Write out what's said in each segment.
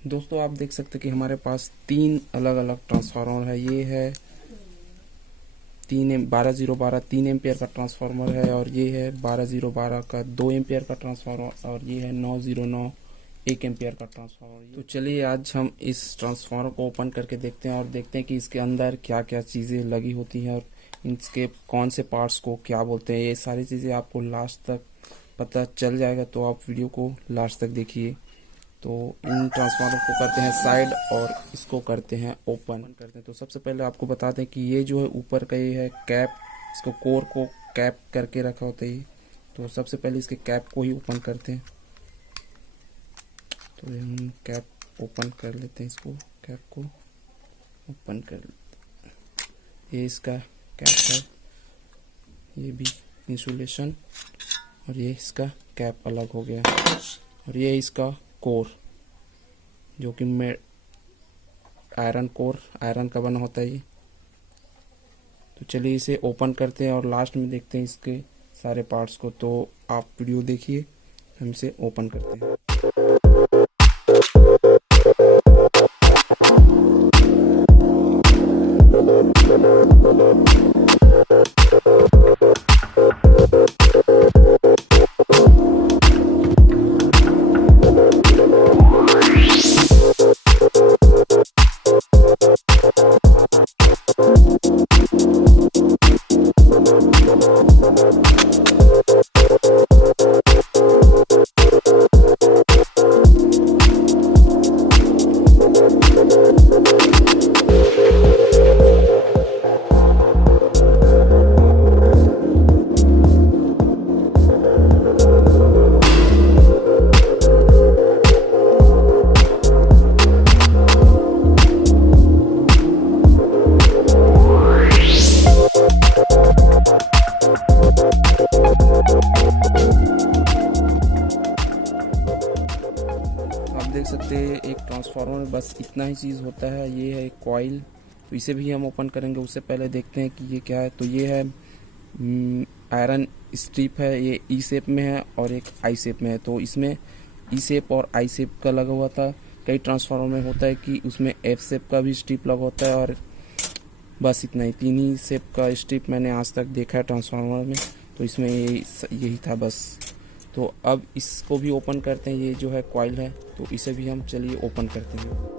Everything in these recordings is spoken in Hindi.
दोस्तों आप देख सकते हैं कि हमारे पास 3 अलग अलग ट्रांसफार्मर है। ये है 12012 3 एम्पियर का ट्रांसफार्मर है, और ये है 12012 का 2 एम्पियर का ट्रांसफार्मर, और ये है 909 1 एम्पियर का ट्रांसफार्मर। तो चलिए आज हम इस ट्रांसफार्मर को ओपन करके देखते हैं और देखते हैं कि इसके अंदर क्या क्या चीज़ें लगी होती हैं और इसके कौन से पार्ट्स को क्या बोलते हैं। ये सारी चीज़ें आपको लास्ट तक पता चल जाएगा, तो आप वीडियो को लास्ट तक देखिए। तो इन ट्रांसफार्मर को करते हैं साइड और इसको करते हैं ओपन करते हैं। तो सबसे पहले आपको बता दें कि ये जो है ऊपर का ये है कैप, इसको कोर को कैप करके रखा होता है। तो सबसे पहले इसके कैप को ही ओपन करते हैं। तो हम कैप ओपन कर लेते हैं, इसको कैप को ओपन कर लेते हैं। ये इसका कैप है, ये भी इंसुलेशन, और ये इसका कैप अलग हो गया, और ये इसका कोर जो कि आयरन कोर, आयरन का बना होता है ये। तो चलिए इसे ओपन करते हैं और लास्ट में देखते हैं इसके सारे पार्ट्स को। तो आप वीडियो देखिए, हम इसे ओपन करते हैं। देख सकते हैं एक ट्रांसफार्मर में बस इतना ही चीज़ होता है। ये है एक कॉइल, तो इसे भी हम ओपन करेंगे। उससे पहले देखते हैं कि ये क्या है। तो ये है आयरन स्ट्रिप है, ये ई शेप में है और एक आई शेप में है। तो इसमें ई शेप और आई शेप का लगा हुआ था। कई ट्रांसफार्मर में होता है कि उसमें एफ शेप का भी स्ट्रिप लगा होता है, और बस इतना ही 3 ही शेप का स्ट्रिप मैंने आज तक देखा है ट्रांसफार्मर में। तो इसमें यही था बस। तो अब इसको भी ओपन करते हैं। ये जो है कॉइल है, तो इसे भी हम चलिए ओपन करते हैं।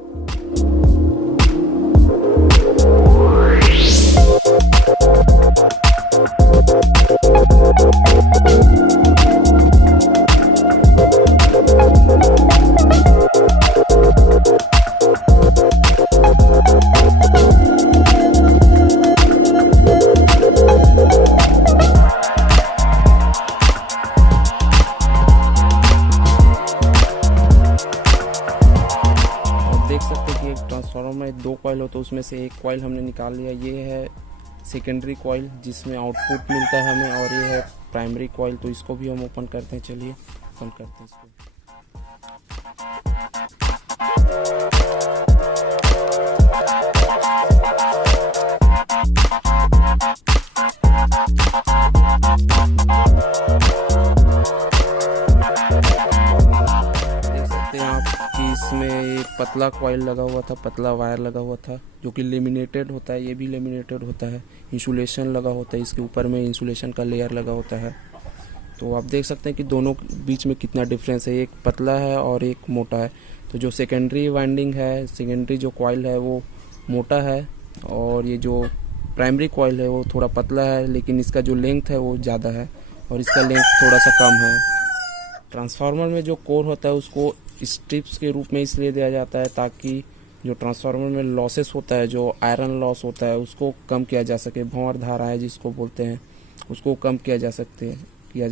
देख सकते हैं कि एक ट्रांसफार्मर में 2 कॉइल हो, तो उसमें से एक कॉइल हमने निकाल लिया। ये है सेकेंडरी कॉइल जिसमें आउटपुट मिलता है हमें, और ये है प्राइमरी कॉइल। तो इसको भी हम ओपन करते हैं। चलिए ओपन करते हैं इसको। इसमें पतला कॉइल लगा हुआ था, पतला वायर लगा हुआ था जो कि लेमिनेटेड होता है। ये भी लेमिनेटेड होता है। इंसुलेशन लगा होता है, इसके ऊपर में इंसुलेशन का लेयर लगा होता है। तो आप देख सकते हैं कि दोनों बीच में कितना डिफरेंस है, एक पतला है और एक मोटा है। तो जो सेकेंडरी वाइंडिंग है, सेकेंडरी जो कॉइल है वो मोटा है, और ये जो प्राइमरी कॉइल है वो थोड़ा पतला है, लेकिन इसका जो लेंथ है वो ज़्यादा है और इसका लेंथ थोड़ा सा कम है। ट्रांसफार्मर में जो कोर होता है उसको स्ट्रिप्स के रूप में इसलिए दिया जाता है ताकि जो ट्रांसफार्मर में लॉसेस होता है, जो आयरन लॉस होता है, उसको कम किया जा सके। भंवर धारा है जिसको बोलते हैं, उसको कम किया जा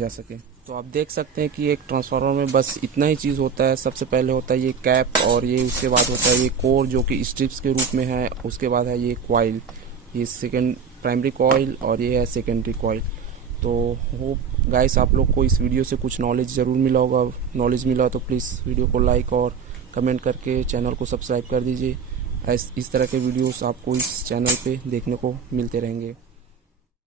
सके। तो आप देख सकते हैं कि एक ट्रांसफार्मर में बस इतना ही चीज़ होता है। सबसे पहले होता है ये कैप, और ये उसके बाद होता है ये कोर जो कि स्ट्रिप्स के रूप में है। उसके बाद है ये कॉइल, ये सेकेंड प्राइमरी कॉइल, और ये है सेकेंडरी कॉइल। तो होप गाइस आप लोग को इस वीडियो से कुछ नॉलेज ज़रूर मिला होगा। नॉलेज मिला तो प्लीज़ वीडियो को लाइक और कमेंट करके चैनल को सब्सक्राइब कर दीजिए। इस तरह के वीडियोस आपको इस चैनल पे देखने को मिलते रहेंगे।